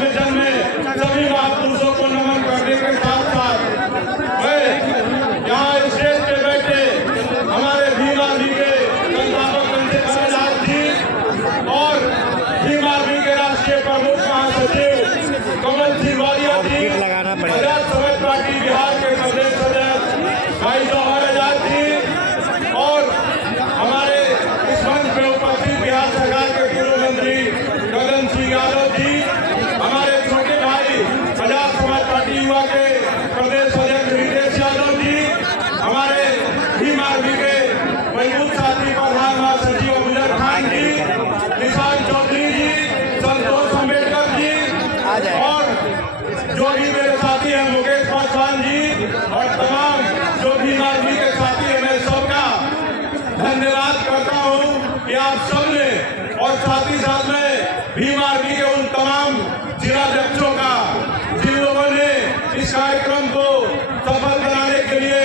में जन्मे सभी महापुरुषों को नमन करने के साथ साथ मैं यहाँ स्टेज पे बैठे हमारे भीम आर्मी के संस्थापक चंद्रशेखर आजाद जी और भीम आर्मी के राष्ट्रीय प्रमुख महासचिव कमल सिंह वालिया जी, आजाद समाज पार्टी बिहार के प्रदेश सदस्य भाई जवाहर आजाद जी और हमारे इस मंच पे उपस्थित बिहार सरकार के पूर्व मंत्री गगन सिंह यादव जी, हमारे छोटे भाई आजाद समाज पार्टी युवा के प्रदेश अध्यक्ष रितेश यादव जी, हमारे भीम आर्मी के मजबूत साथी प्रधान महासचिव अबुजर खान जी, निशान चौधरी जी, संतोष अम्बेडकर जी और जो भी मेरे साथी हैं मुकेश पासवान जी और तमाम जो भीम आर्मी के साथी हैं, मैं सबका धन्यवाद करता हूं कि आप सबने और साथ ही साथ में भीम आर्मी के उन तमाम जिलाध्यक्षों का जिन लोगों ने इस कार्यक्रम को सफल बनाने के लिए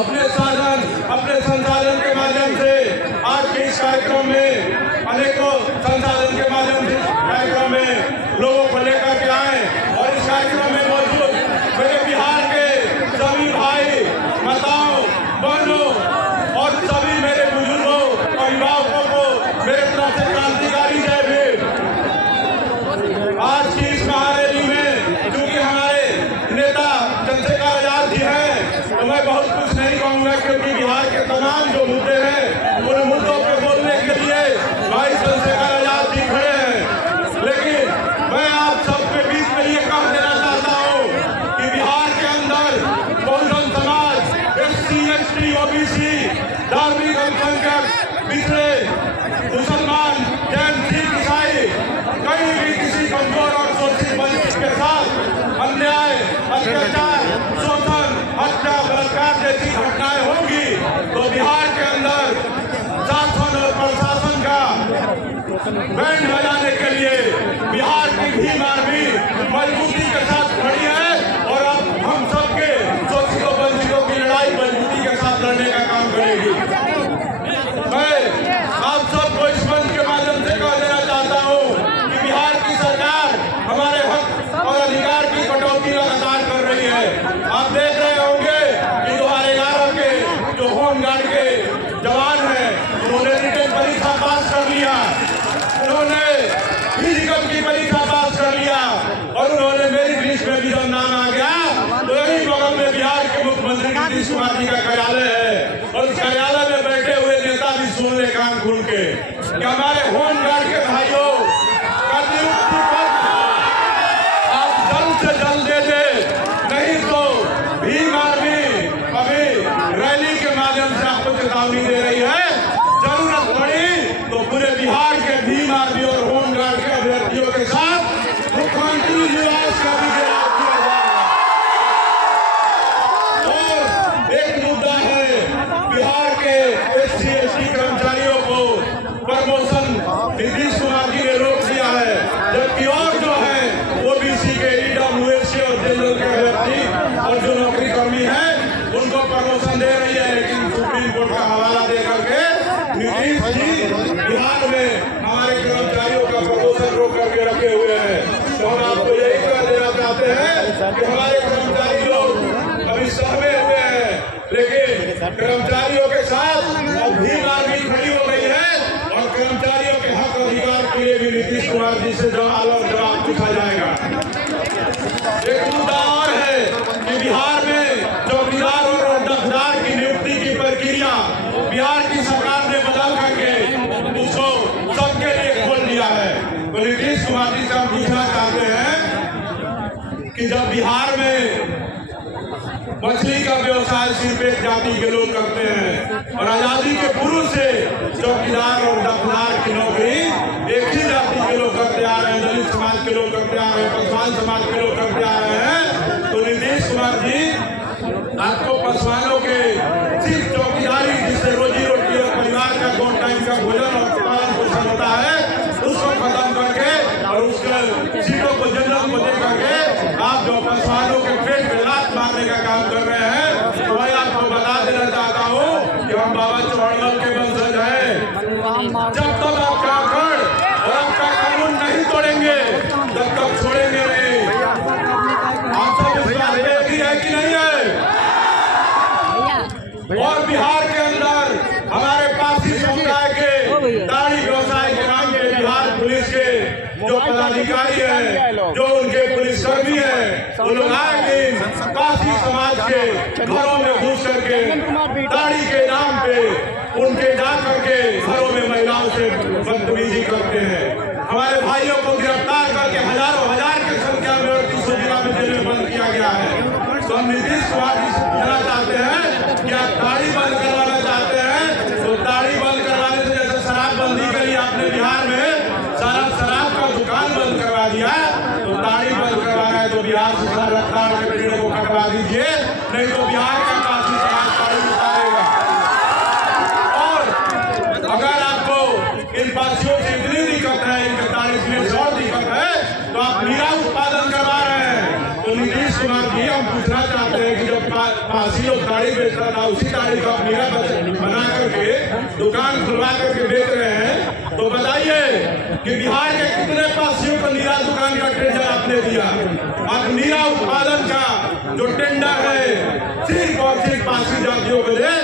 अपने साधन अपने संसाधन के माध्यम से आज के इस कार्यक्रम में अनेकों संसाधन के माध्यम से कार्यक्रम में लोगों को लेकर के आए और इस कार्यक्रम में मौजूद मेरे बिहार के सभी भाई माताओं बहनों और सभी मेरे बुजुर्गों अभिभावकों को मेरे तरफ से क्रांतिकारी जय भीम। आज की इस महारैली में क्योंकि हमारे नेता चंद्रशेखर आजाद जी हैं तो मैं बहुत कुछ नहीं कहूँगा क्योंकि बिहार के तमाम जो मुद्दे हैं उन मुद्दों पर बोलने के लिए भाई चंद्रशेखर आजाद जी खड़े हैं, लेकिन मैं आप सबके बीच में ये कह देना चाहता हूँ कि बिहार के अंदर Bahujan Samaj SC ST OBC धार्मिक अल्पसंख्यक पिछड़े मुसलमान जैन सिख ईसाई कहीं भी किसी कमजोर और शोषित वंचित के साथ अन्याय अत्याचार शोषण हत्या बलात्कार जैसी घटनाएं होंगी तो बिहार के अंदर शासन और प्रशासन का बैंड बजाने के लिए बिहार की भीम आर्मी मजबूती के साथ खड़ी है और अब हम सबके शोषितों वंचितों की लड़ाई मजबूती के साथ लड़ने का काम करेगी। मैं आप सबको इस मंच के माध्यम से कह देना चाहता हूँ कि बिहार की सरकार हमारे हक और अधिकार की कटौती लगातार कर रही है। आप देख रहे होंगे कि 2011 के जो होमगार्ड के जवान हैं उन्होंने रिटन परीक्षा पास कर लिया, उन्होंने फिजिकल की परीक्षा पास कर लिया और उन्होंने मेरी लिस्ट में भी जब नाम आ गया तो यही बगल में बिहार के मुख्यमंत्री नीतीश कुमार जी का कार्यालय है और उस कार्यालय में बैठे हुए नेता भी सुन ले कान खोल के कि हमारे होमगार्ड के भाइयों का नियुक्ति आप जल्द से जल्द दे दे, नहीं तो भीम आर्मी अभी रैली के माध्यम से आपको चेतावनी दे रही है। जरूरत पड़ी तो पूरे बिहार के भीम आर्मी और होमगार्ड के अभ्यर्थियों के साथ मुख्यमंत्री निवास का भी घेराव किया जाएगा। और एक मुद्दा है बिहार के SC ST कर्मचारियों को प्रमोशन नीतीश कुमार जी ने रोक दिया है, जबकि और जो है OBC के EWS और जनरल के अभ्यर्थी और जो नौकरी कर्मी है उनको प्रमोशन दे रही है, लेकिन सुप्रीम कोर्ट का हवाला दे करके नीतीश जी बिहार में हमारे कर्मचारियों का प्रमोशन रोक करके रखे हुए हैं। तो हम आपको यही कह देना चाहते हैं कि हमारे कर्मचारी लोग अभी सहमे हुए हैं, लेकिन कर्मचारियों के साथ अब भीम आर्मी खड़ी हो गई है और कर्मचारियों के हक अधिकार के लिए भी नीतीश कुमार जी से जवाब पूछा जाएगा। एक मुद्दा और है कि बिहार में चौकीदार और दफ्तार की नियुक्ति की प्रक्रिया बिहार की सरकार ने बदल करके उसको सबके लिए खोल दिया है। तो नीतीश कुमार जी से हम पूछना चाहते हैं कि जब बिहार में मछली का व्यवसाय सिर्फ एक जाति के लोग करते हैं और आजादी के पूर्व से चौकीदार और दफ्तार की नौकरी एक ही जाति के लोग करते आ रहे हैं, दलित समाज के लोग करते आ रहे हैं, पासवान समाज के लोग करते आ रहे हैं, तो नीतीश कुमार जी आपको पासवानों के सिर्फ चौकीदारी जिससे रोजी रोटी और परिवार का 2 टाइम का भोजन और पालन पोषण होता है उसको खत्म करके और उसके सीटों को जनरल को दे करके आप जो पासवानों के पेट में लात मारने का काम कर रहे हैं, तो मैं आपको बता देना चाहता हूँ कि हम बाबा चौड़मल के वंशज हैं। जब तक आपका आंकड़ और आपका कानून नहीं तोड़ेंगे तब तक जो पदाधिकारी है, जो उनके पुलिसकर्मी है, वो लोग आए दिन काशी समाज के घरों में घुस करके दाढ़ी के नाम पे उनके जा करके घरों में महिलाओं से बदतमीजी करते हैं। हमारे भाइयों को गिरफ्तार करके हजारों हजार की संख्या में 38 जिला में जेल में बंद किया गया है। तो हम नीतीश कुमार जी कहना चाहते हैं कि आप दाढ़ी बंद करवाना चाहते हैं तो दाढ़ी बंद करवाने से जैसे शराबबंदी करी आपने बिहार में सारा शराब का दुकान बंद करवा दिया, तो दाढ़ी बंद करवाना है तो बिहार से सारा रफ्तार के पेड़ों को कटवा दीजिए, नहीं तो बिहार का काशी समाज दाढ़ी उतारेगा। और अगर आपको इन पार्टियों से इतनी दिक्कत है, इनके दाढ़ी से और दिक्कत है, तो आप नीरा उत्पादन करवा रहे हैं। तो नीतीश कुमार जी हम पूछना चाहते हैं कि जब पासी लोग दाढ़ी बेचता था उसी दाढ़ी का आप नीरा बना करके दुकान खुलवा करके बेच रहे हैं, तो बताइए कि बिहार के कितने पासियों को नीरा दुकान का टेंडर आपने दिया। अब नीरा उत्पादन का जो टेंडर है सिर्फ और सिर्फ पासी जातियों को दे,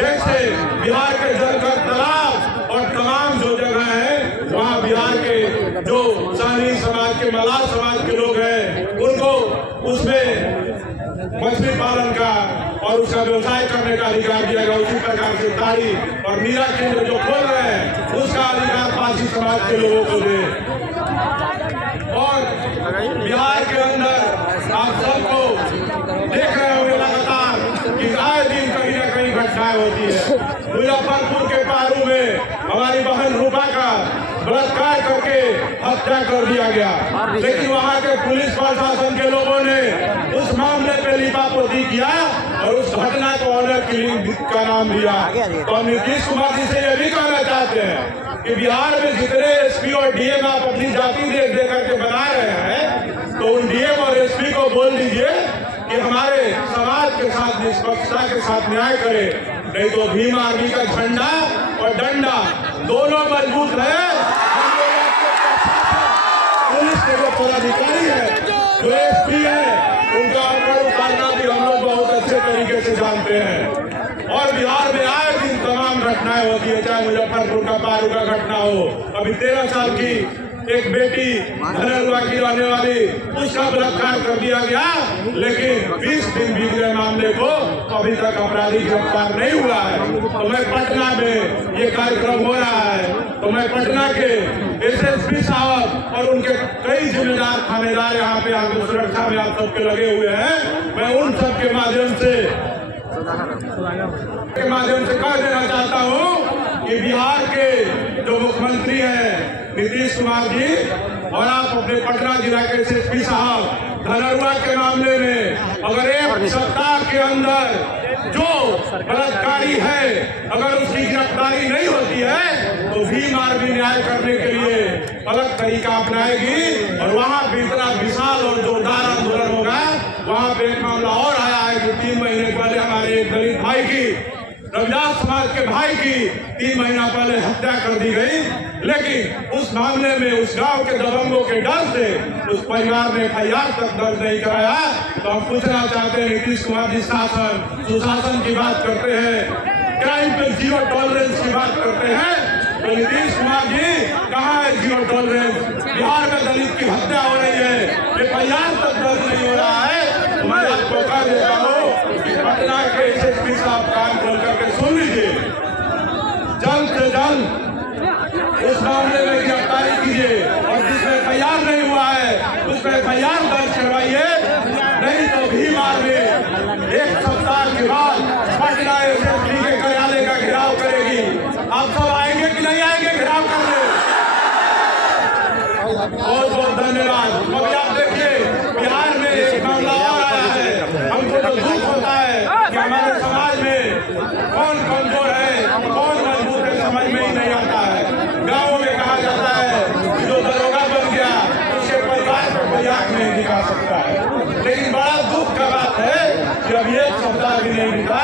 जैसे बिहार के जलकर तालाब और तमाम जो जगह है वहाँ बिहार के जो सानी समाज के मलाह समाज के लोग हैं उनको उसमें मछली पालन का और उसका व्यवसाय करने का अधिकार दिया गया। उसी प्रकार से दाढ़ी और नीरा केंद्र जो खोल रहे हैं उसका अधिकार पासी समाज के लोगों को दे। और बिहार के अंदर आप सबको देख रहे होंगे लगातार कि आए दिन कहीं न कहीं घटनाएं होती है। मुजफ्फरपुर के पारू में हमारी बहन रूपा का बलात्कार करके हत्या कर दिया गया, लेकिन वहाँ के पुलिस प्रशासन के लोगों ने उस मामले पे लीपापोती किया और उस घटना को ऑनर किलिंग का नाम दिया। तो हम नीतीश कुमार जी से ये भी कहना चाहते हैं कि बिहार में जितने एसपी और डीएम आप अपनी जाति देख दे करके बना रहे हैं, तो उन डीएम और एसपी को बोल दीजिए कि हमारे समाज के साथ निष्पक्षता के साथ न्याय करे, नहीं तो भीम आर्मी का झंडा और डंडा दोनों मजबूत है। पुलिस के जो पदाधिकारी है, जो एसपी है, उनका ऊपर उतारना भी हम लोग बहुत अच्छे तरीके से जानते हैं। और बिहार में आए दिन तमाम घटनाएं होती है, चाहे मुजफ्फरपुर का पारू का घटना हो, अभी 13 साल की एक बेटी धनरुआ की रहने वाली उसका बलात्कार कर दिया गया, लेकिन 20 दिन बीत गए मामले को, अभी तक अपराधी गिरफ्तार नहीं हुआ है। तो मैं पटना में ये कार्यक्रम हो रहा है, तो मैं पटना के एसएसपी साहब और उनके कई जिम्मेदार थानेदार यहाँ पे आगे सुरक्षा में आप सबके लगे हुए हैं, मैं उन सब के माध्यम से कह देना चाहता हूँ कि बिहार के जो मुख्यमंत्री हैं नीतीश कुमार जी और आप अपने पटना जिला के एसएसपी साहब धनरुआ के मामले में अगर एक सप्ताह के अंदर जो बलात्कारी है अगर उसकी गिरफ्तारी नहीं होती है तो भीम आर्मी न्याय करने के लिए अलग तरीका अपनाएगी और वहाँ भी इतना विशाल और जोरदार आंदोलन होगा। वहाँ पे एक मामला और आया है कि 3 महीने पहले हमारे एक दलित भाई की, रविदास समाज के भाई की 3 महीना पहले हत्या कर दी गई, लेकिन उस मामले में उस गांव के दबंगों के डर से उस परिवार ने FIR तक दर्ज नहीं कराया। तो हम पूछना चाहते हैं नीतीश कुमार जी शासन सुशासन की बात करते हैं, क्राइम पे 0 टॉलरेंस की बात करते हैं, तो नीतीश कुमार जी कहाँ है 0 टॉलरेंस? बिहार में दलित की हत्या हो रही है, FIR तक दर्ज नहीं हो रहा है। तो मैं आपको कह देता हूँ कि पटना के एसएसपी साहब कान खोल करके सुन लीजिए, जल्द से जल्द उस मामले में गिरफ्तारी कीजिए और जिसमें FIR नहीं हुआ है उसमें FIR दर्ज करवाइए, नहीं तो भीम आर्मी 1 सप्ताह के बाद पटना एसएसपी के कार्यालय का घेराव करेगी। आप सब आएंगे कि नहीं आएंगे घेराव करने? बहुत बहुत धन्यवाद। अभी आप देखिए बिहार में एक मामला और आया है, हमको तो दुख होता है कि हमारे समाज में कौन कमजोर है कौन मजबूत है समझ में ही नहीं आता है। गाँवों में कहा जाता है कि जो दरोगा बन गया उसके परिवार को कोई आंख नहीं दिखा सकता है, लेकिन बड़ा दुख का बात है कि अब 1 सप्ताह भी नहीं बीता,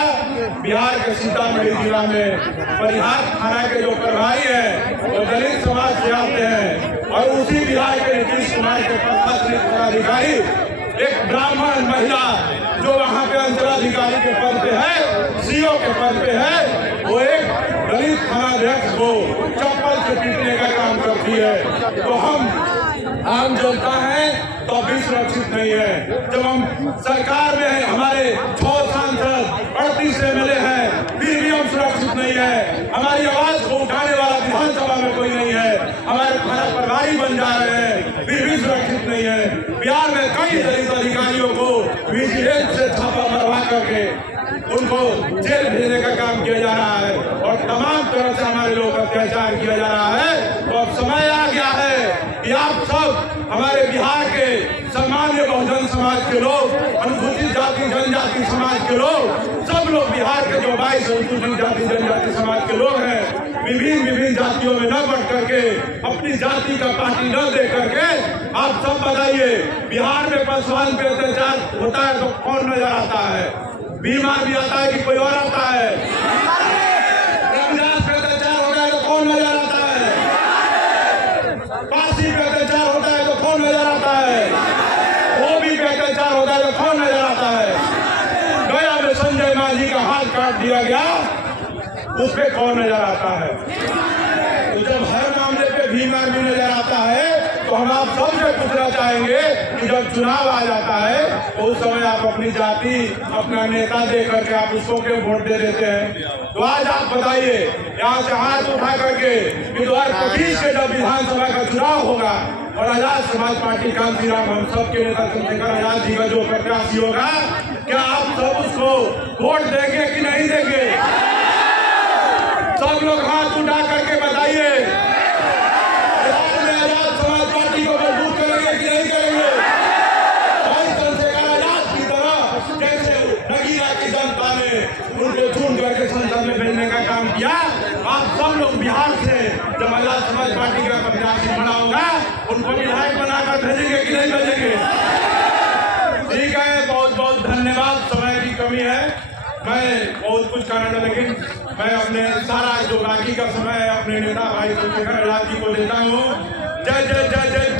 बिहार के सीतामढ़ी जिला में परिहार थाना के जो प्रभारी है वो दलित समाज से आते हैं और उसी बिहार के नीतीश कुमार के प्रशासनिक पदाधिकारी एक ब्राह्मण महिला जो वहाँ पे अंचलाधिकारी के पद पे है, सीओ के पद पे है, वो एक दलित थानाध्यक्ष को चप्पल से पीटने का काम करती है। तो हम आम जनता है तो भी सुरक्षित नहीं है। जब हम सरकार में है, हमारे 6 सांसद 38 MLA हैं, फिर भी हम सुरक्षित नहीं है। हमारी आवाज को उठाने वाला विधानसभा में कोई नहीं है। हमारे प्रभारी बन जा रहे हैं, फिर भी सुरक्षित नहीं है। बिहार में कई दलित अधिकारियों को विजिलेंस से छापा मरवा करके उनको जेल भेजने का काम किया जा रहा है और तमाम तरह से हमारे लोगों का अत्याचार किया जा रहा है। तो अब समय आ गया है कि आप सब हमारे बिहार के सामान्य बहुजन समाज के लोग, अनुसूचित जाति जनजाति समाज के लोग, सब लोग बिहार के जो 22 अनुसूचित जाति जनजाति समाज के लोग हैं, विभिन्न जातियों में न बढ़ करके अपनी जाति का पार्टी न दे करके आप सब बताइए, बिहार में पासवान पे अत्याचार होता है तो कौन नजर आता है? बीमार भी आता है कि कोई और आता है? रमजान पे अत्याचार होता है तो कौन नजर आता है? काशी पे अत्याचार होता है तो कौन नजर आता है? धोबी पे अत्याचार होता है तो कौन नजर आता है? गया में संजय मांझी का हाथ काट दिया गया, उस पे कौन नजर आता है? तो जब हर मामले पे बीमार भी नजर आता है तो हम आप सबसे पूछना चाहेंगे कि जब चुनाव आ जाता है तो उस समय आप अपनी जाति, अपना नेता दे करके आप उसको क्यों वोट दे देते हैं? तो आज आप बताइए, यहाँ से हाथ उठा करके कि 2025 के जब विधानसभा का चुनाव होगा और आजाद समाज पार्टी कांतीराम हम सबके नेता चंद्रशेखर आजाद जी का जो प्रत्याशी होगा, क्या आप सब उसको वोट देंगे कि नहीं देंगे? सब लोग हाथ उठा करके बताइए, आजाद समाज पार्टी को मजबूत करेंगे कि नहीं करेंगे? चंद्रशेखर आजाद की तरह जैसे नगीना की जनता ने उनको चुन करके संसद में भेजने का काम किया, आप सब लोग बिहार से जब आजाद समाज पार्टी का प्रत्याशी बना होगा उनको विधायक बनाकर भेजेंगे कि नहीं भेजेंगे? ठीक है, बहुत बहुत धन्यवाद। समय की कमी है, मैं बहुत कुछ कहना, लेकिन मैं अपने सारा जो बाकी का समय अपने नेता भाई चंद्रशेखर आजाद जी को देता हूँ। जय जय जय जय।